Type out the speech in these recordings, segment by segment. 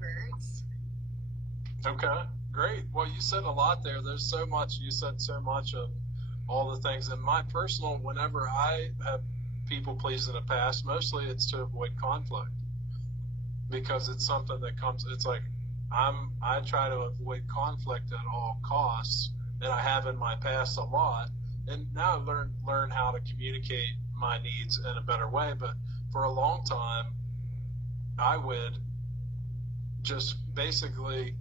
Roberts. Okay, great. Well, you said a lot there. There's so much. You said so much of all the things. And my personal, whenever I have people pleased in the past, mostly it's to avoid conflict because it's something that comes. It's like I try to avoid conflict at all costs, and I have in my past a lot. And now I learn how to communicate my needs in a better way. But for a long time, I would just basically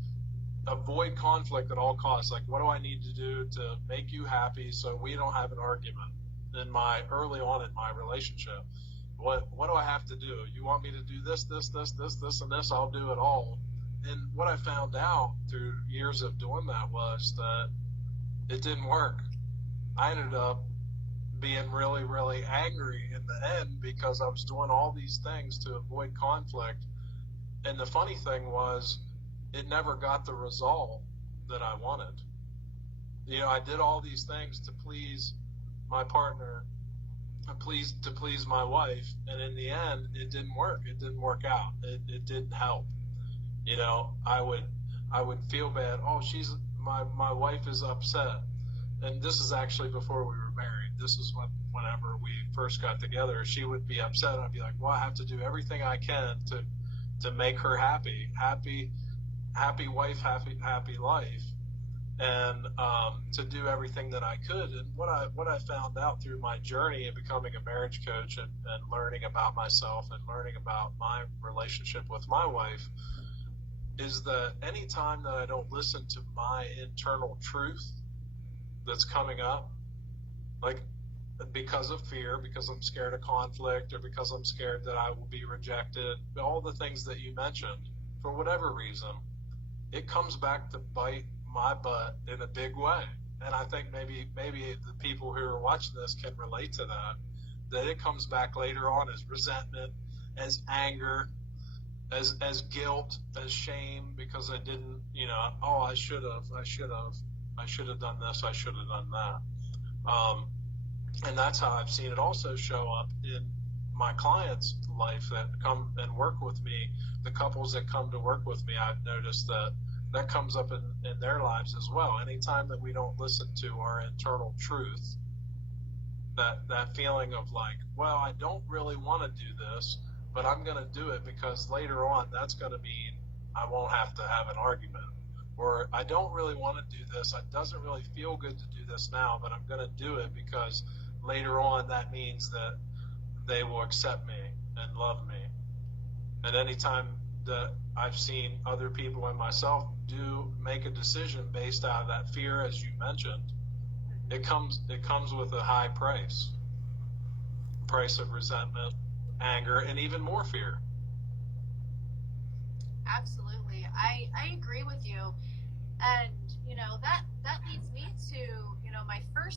avoid conflict at all costs. Like, what do I need to do to make you happy so we don't have an argument in my early on in my relationship? What do I have to do? You want me to do this, and this? I'll do it all. And what I found out through years of doing that was that it didn't work. I ended up being really, really angry in the end because I was doing all these things to avoid conflict. And the funny thing was, it never got the result that I wanted. I did all these things to please my partner, to please my wife, and in the end, it didn't work. It didn't work out. It didn't help. I would feel bad. Oh, my wife is upset, and this is actually before we were married. This is whenever we first got together, she would be upset. I'd be like, well, I have to do everything I can to make her happy wife, happy life, and to do everything that I could. And what I found out through my journey of becoming a marriage coach and learning about myself and learning about my relationship with my wife is that anytime that I don't listen to my internal truth that's coming up, like because of fear, because I'm scared of conflict, or because I'm scared that I will be rejected, all the things that you mentioned, for whatever reason, it comes back to bite my butt in a big way. And I think maybe the people who are watching this can relate to that it comes back later on as resentment, as anger, as guilt, as shame, because I didn't, oh, I should have done this, I should have done that. And that's how I've seen it also show up in my clients' life that come and work with me. The couples that come to work with me, I've noticed that comes up in their lives as well. Anytime that we don't listen to our internal truth, that feeling of like, well, I don't really want to do this, but I'm going to do it because later on that's going to mean I won't have to have an argument. Or I don't really want to do this. It doesn't really feel good to do this now, but I'm going to do it because later on that means that they will accept me and love me. And anytime that I've seen other people and myself do make a decision based out of that fear, as you mentioned, it comes with a high price of resentment, anger, and even more fear. Absolutely. I agree with you. And, that leads me to, my first